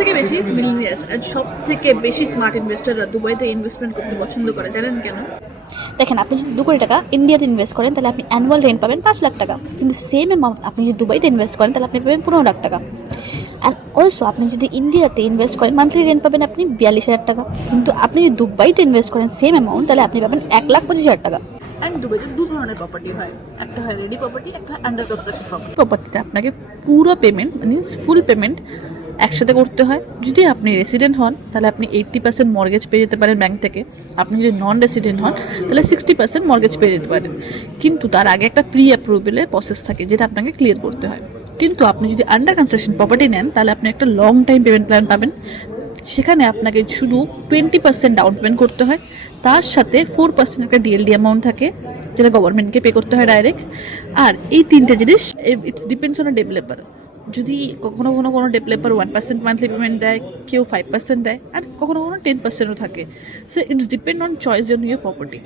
থেকে বেশি মিলিনিয়ার্স আর সব থেকে বেশি স্মার্ট ইনভেস্টররা দুবাইতে ইনভেস্টমেন্ট করতে পছন্দ করে, জানেন কেন? দেখেন, আপনি যদি 2 কোটি টাকা ইন্ডিয়াতে ইনভেস্ট করেন তাহলে আপনি অ্যানুয়াল রেন্ট পাবেন 5 লাখ টাকা, কিন্তু সেম অ্যামাউন্ট আপনি যদি দুবাইতে ইনভেস্ট করেন তাহলে আপনি পাবেন 15 লাখ টাকা। অ্যান্ড অলসো আপনি যদি ইন্ডিয়াতে ইনভেস্ট করেন মান্থলি রেন্ট পাবেন আপনি 42,000 টাকা, কিন্তু আপনি যদি দুবাইতে ইনভেস্ট করেন সেম অ্যামাউন্ট তাহলে আপনি পাবেন 1,25,000 টাকা। অ্যান্ড দুবাইতে দু ধরনের প্রপার্টি হয়, একটা হয় রেডি প্রপার্টি, একটা হয় আন্ডার কনস্ট্রাকশন প্রপার্টি। প্রপার্টিতে আপনাকে পুরো পেমেন্ট মানে ফুল পেমেন্ট একসাথে করতে হয়। যদি আপনি রেসিডেন্ট হন তাহলে আপনি 80% মর্গেজ পেয়ে যেতে পারেন ব্যাংক থেকে। আপনি যদি নন রেসিডেন্ট হন তাহলে 60% মর্গেজ পেয়ে যেতে পারেন, কিন্তু তার আগে একটা প্রি অ্যাপ্রুভেলের প্রসেস থাকে যেটা আপনাকে ক্লিয়ার করতে হয়। কিন্তু আপনি যদি আন্ডার কনস্ট্রাকশন প্রপার্টি নেন তাহলে আপনি একটা লং টাইম পেমেন্ট প্ল্যান পাবেন। সেখানে আপনাকে শুধু 20% ডাউন পেমেন্ট করতে হয়, তার সাথে 4% একটা ডিএলডি অ্যামাউন্ট থাকে যেটা গভর্নমেন্টকে পে করতে হয় ডাইরেক্ট। আর এই তিনটে জিনিস it's depends on a developer. যদি কখনো কোনো ডেভেলপার 1% মান্থলি পেমেন্ট দেয়, কেউ 5% দেয়, আর কখনো 10%ও থাকে। So it's depend on choice on your property.